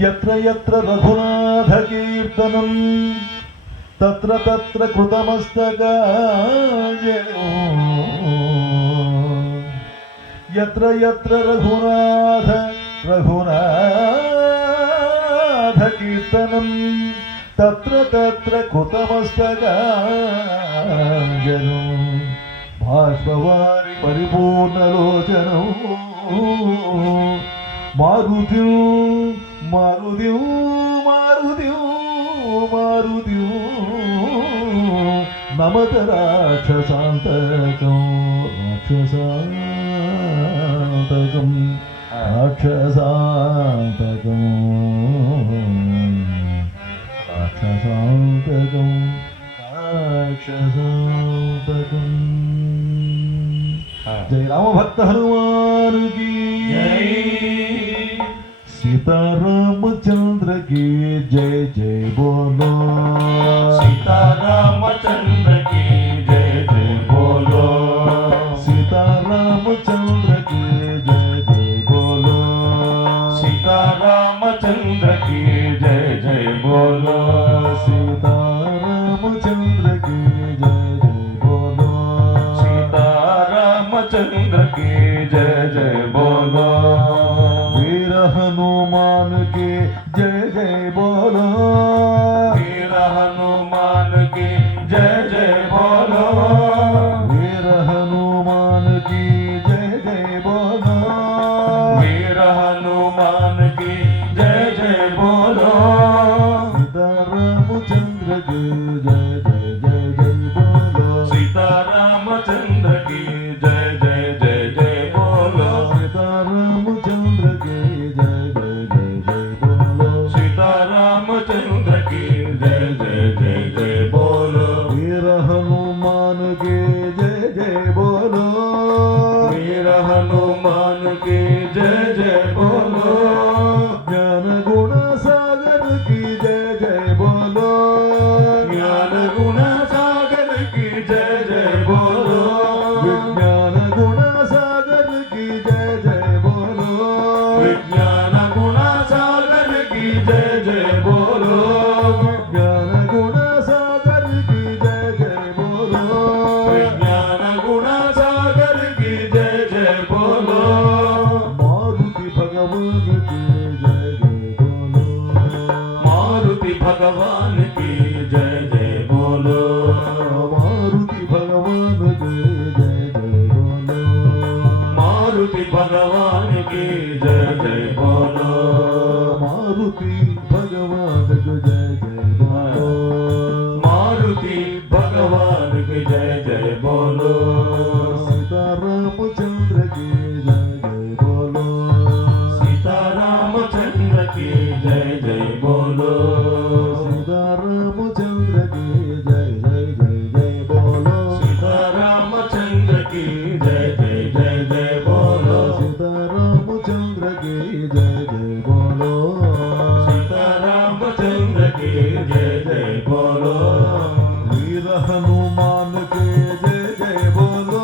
यत्र यत्र रघुनाथ कीर्तनं तत्र तत्र कृतमस्तकाञ्जलिः यत्र यत्र रघुनाथ कीर्तनं तत्र तत्र कृतमस्तकाञ्जलिः भाष्पवारि परिपूर्णलोचनं मारुतिं नमत राक्षसान्तकं जय राम भक्त हनुमान की जय, सीतारामचंद्र की जय जय बोलो, सीतारामचंद्र की जय जय बोलो, सीतारामचंद्र की जय जय बोलो, सीतारामचंद्र की जय जय बोलो, सीतारामचंद्र की जय जय बोलो, सीतारामचंद्र की जय जय बोलो, वीर हनुमान की जय जय बोलो, वीर हनुमान की जय जय बोलो, वीर हनुमान की जय जय बोलो, वीर हनुमान की जय जय बोलो, सीतारामचंद्र की जय जय जय जय बोलो, सीतारामचंद्र की जय जय जय जय बोलो, सीतारामचंद्र की जय जय जय जय बोलो, सीतारामचंद्र की जय जय जय जय बोलो, वीर हनुमान की जय जय बोलो, वीर हनुमान की जय जय बोलो, ज्ञान गुण सागर की जय जय बोलो, ज्ञान गुण सागर की जय जय बोलो, विज्ञान गुण सागर की जय जय बोलो, विज्ञान गुण सागर की जय जय बोलो, ज्ञान गुण सागर की जय जय बोलो, विज्ञान गुण सागर की जय जय बोलो, मारुति भगवान की जय जय बोलो, मारुति भगवान की जय जय बोलो, मारुति भगवान की जय जय बोलो, मारुति भगवान की जय जय बोलो, मारुति भगवान की जय जय बोलो, मारुति भगवान की जय जय बोलो, सीतारामचंद्र की जय जय बोलो, सीतारामचंद्र की जय जय बोलो, सीतारामचंद्र की जय जय जय जय बोलो, सीतारामचंद्र की जय जय जय जय बोलो, सीतारामचंद्र की जय जय बोलो, सीतारामचंद्र की जय जय बोलो, वीर हनुमान के जय जय बोलो,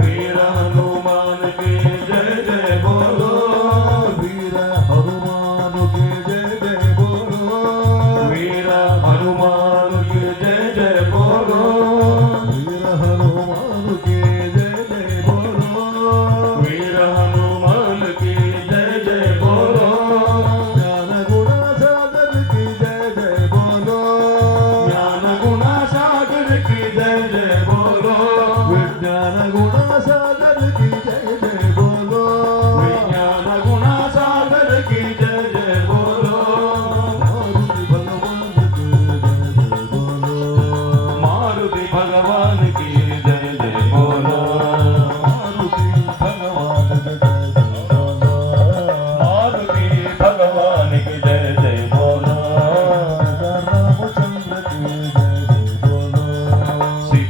वीर हनुमान की जय जय बोलो, वीर हनुमान के जय जय बोलो, वीर हनुमान की जय जय बोलो, वीर हनुमान के जय जय बोलो, वीर हनुमान की जय जय बोलो, ज्ञान गुण सागर की जय जय बोलो, ज्ञान गुण सागर की जय जय बोलो, विज्ञान गुण सागर की जय जय बोलो, विज्ञान गुण सागर की जय जय बोलो, मारुति भगवान की जय जय बोलो, मारुति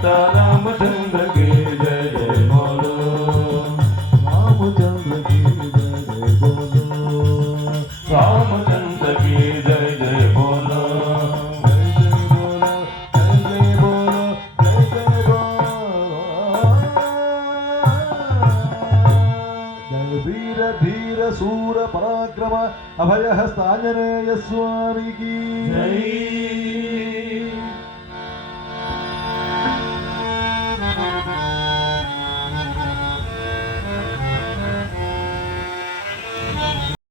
सीता रामचंद्र की जय जय बोलो रामचंद्र की जय जय बोलो रामचंद्र की जय जय बोलो जय जय बोलो जय जय बोलो जय जय बोलो जय वीर धीर सूर पराक्रम अभय हस्तांजनेय स्वामी की जय